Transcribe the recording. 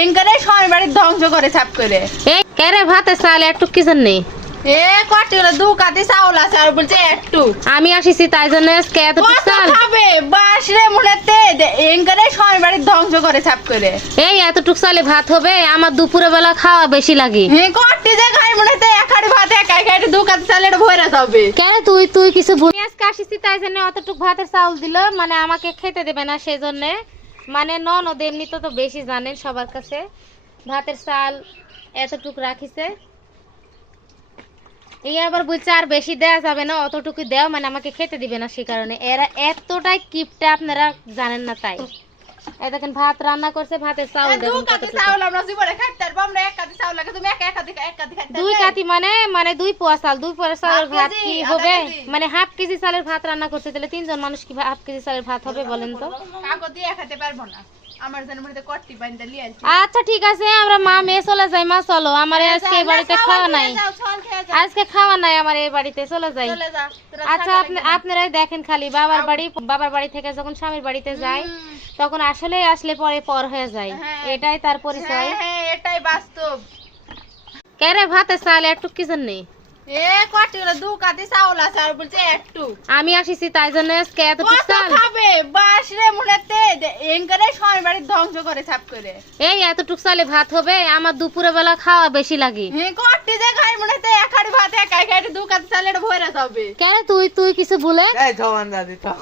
এঙ্কারে সবাই বাড়ি ধ্বংস করে ছাপ করে। এই কেরে ভাতে চাল একটু কি জানি এ কটিগুলো দু কাতি চাউল আছে আর বলছে একটু। আমি আসিছি তাই জন্য আজকে এতটুকু কত চাল খাবে বাসরে মুলেতে এঙ্কারে সবাই বাড়ি ধ্বংস করে ছাপ করে। এই এতটুকু চালে ভাত হবে? আমার দুপুরে বেলা খাওয়া বেশি লাগে। হে কটি যে খাই মুলেতে এক হাড়ি ভাত একাই খাইতে দু কাতি চাল এটা ভরে যাবে। কেরে তুই কিছু ভুলি আজকে আসিছি তাই জন্য অতটুকু ভাতের চাউল দিল, মানে আমাকে খেতে দেবে না সেজন্য। মানে ননদ এমনিতে তো বেশি জানেন সবার কাছে, ভাতের চাল এতটুকু রাখিছে। এই আবার বলছে আর বেশি দেওয়া যাবে না, অতটুকু দেও, মানে আমাকে খেতে দিবে না। সে কারণে এরা এতটাই কিপটা আপনারা জানেন না। তাই এই দেখেন ভাত রান্না করছে, ভাতের চাউল দু দেখুন কাতি কতটুকু। চাউল আমরা জীবনে খাইতে পারবো, আমরা এক কাতি চাউল লাগে তুমি এক কাতি খাইতে। দুই কাতি মানে 2 পোয়া চাল, 2 পোয়া চালের ভাত কেজি, কি আধা হবে? কেজি। মানে হাফ কেজি চালের ভাত রান্না করতে দিলে 3 জন মানুষ কি হাফ কেজি চালের ভাত হবে বলেন তো? কাকো দিয়ে খাইতে পারবো না, আমার জন্য মনে কটি বাইন্দা লিয়ে আইছি। আচ্ছা ঠিক আছে, আমরা মা মেয়ে চলে যাই। মা চলো, আমার আজকে এই বাড়িতে খাওয়া নাই। আজকে খাওয়া নাই আমার এই বাড়িতে, চলে যাই। আচ্ছা আপনারাই দেখেন খালি বাবার বাড়ি থেকে যখন স্বামীর বাড়িতে যায় তখন আসলে পরে পর হয়ে যায়। হ্যাঁ। এটাই তার পরিচয়। হ্যাঁ এটাই বাস্তব। কেরে ভাতে চাল একটু কি জানি এ কটিগুলো দু কাতি চাউল আছে আর বলছে একটু। আমি আসিছি তাই জন্য আজকে এতটুকু কত চাল। খাবে বাসরে মুলেতে এঙ্কারে সবাই বাড়ি ধ্বংস করে ছাপ করে। এই এতটুকু চালে ভাত হবে? আমার দুপুরে বেলা খাওয়া বেশি লাগে। হে কটি যে খাই মুলেতে এক হাড়ি ভাত একাই খাইতে দু কাতি চাল এটা ভরে যাবে। কেরে তুই কিছু ভুলে এই জওয়ান দাদি তো